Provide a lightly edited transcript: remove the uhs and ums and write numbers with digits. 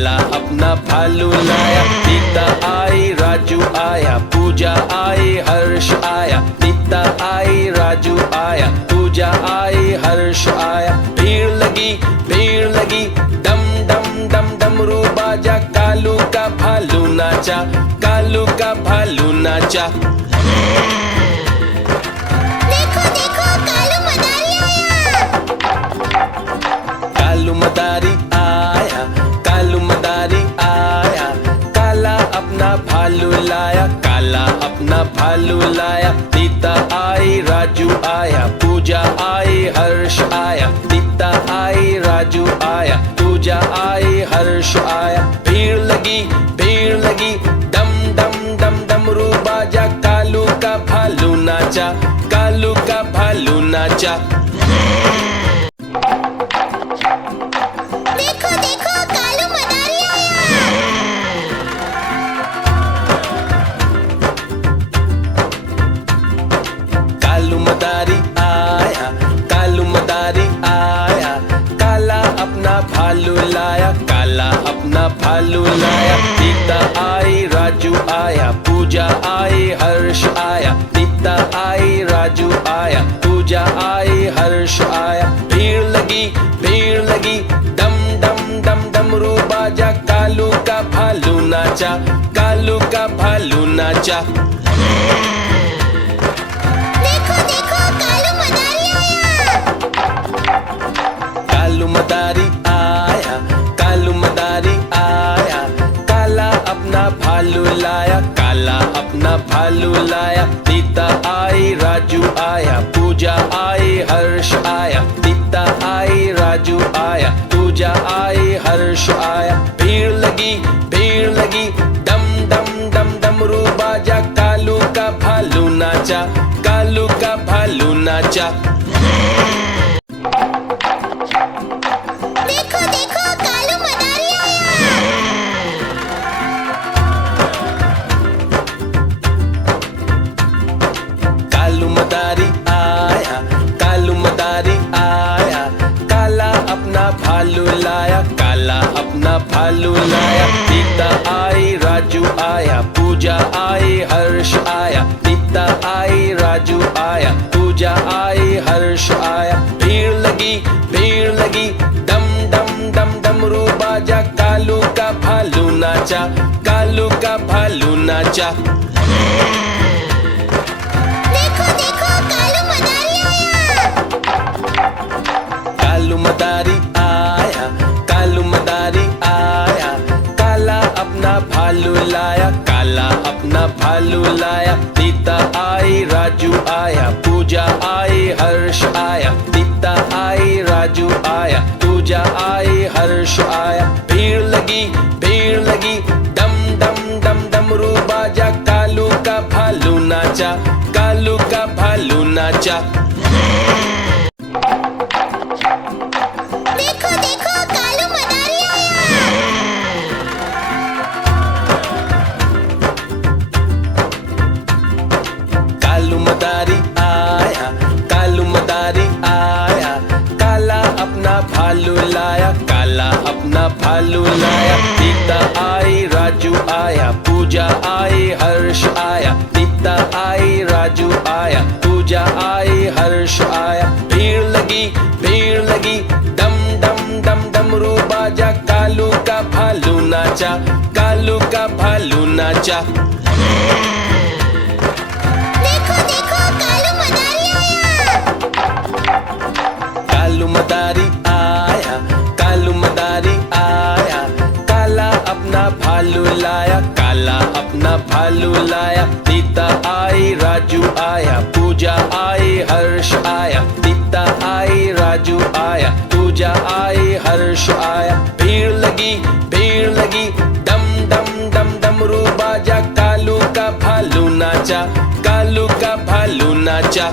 काला अपना भालू लाया। नीता आई, राजू आया, पूजा आई, हर्ष आया। नीता आई, राजू आया, पूजा आई, हर्ष आया। भीड़ लगी डम डम डम डमरू बाजा। कालू का भालू नाचा, कालू का भालू नाचा। देखो देखो कालू मदारी आया। कालू मदारी आया, कालू मदारी आया। काला अपना भालू लाया, काला अपना भालू लाया। नीता आई, राजू आया, पूजा आई, हर्ष आया। नीता आई, राजू आया, पूजा आई, हर्ष आया। भीड़ लगी डम डम डम डमरू बाजा। कालू का भालू नाचा, कालू का भालू नाचा। देखो देखो कालू मदारी आया। कालू मदारी आया, कालू मदारी आया। काला अपना भालू लाया, काला अपना भालू लाया। नीता आई, राजू आया, पूजा आई, हर्ष आया। नीता आई, राजू आया, पूजा आई, हर्ष आया। भीड़ लगी डम डम डम डमरू बाजा। कालू का भालू नाचा, कालू का भालू नाचा। देखो देखो कालू मदारी आया। कालू मदारी आया, कालू मदारी आया। काला अपना भालू लाया, काला अपना भालू लाया। नीता आई, राजू आया, पूजा आई, हर्ष आया। नीता आई, राजू आया, पूजा आई, हर्ष आया। भीड़ लगी डम डम डम डमरू बाजा। कालू का भालू नाचा, कालू का भालू नाचा। देखो देखो कालू मदारी आया। कालू मदारी आया, कालू मदारी आया। काला अपना भालू लाया, काला अपना भालू लाया। नीता आई, राजू आया, पूजा आई, हर्ष आया। नीता आई, राजू आया, पूजा आई, हर्ष आया। भीड़ लगी डम डम डम डमरू बाजा। कालू का भालू नाचा, कालू का भालू नाचा। देखो देखो कालू मदारी आया। कालू मदारी आया, कालू मदारी आया। काला अपना भालू लाया, काला अपना भालू लाया। नीता आई, राजू आया, पूजा आई, हर्ष आया। नीता आई, राजू आया, पूजा आई, हर्ष आया। भीड़ लगी डम डम डम डमरू बाजा। कालू का भालू नाचा, कालू का भालू नाचा। देखो देखो कालू मदारी आया। कालू मदारी आया, कालू मदारी आया। काला अपना भालू लाया, काला अपना भालू लाया। नीता आई, राजू आया, पूजा आई, हर्ष आया। नीता आई, राजू आया, पूजा आई, हर्ष आया। भीड़ लगी डम डम डम डमरू बाजा। कालू का भालू नाचा, कालू का भालू नाचा। देखो देखो कालू मदारी आया। कालू मदारी आया, कालू मदारी आया। काला अपना भालू लाया, काला अपना भालू लाया। नीता आई, राजू आया, पूजा आई, हर्ष आया। नीता आई, राजू आया, पूजा आई, हर्ष आया। भीड़ लगी डम डम डम डमरू बाजा। कालू का भालू नाचा, कालू का भालू नाचा।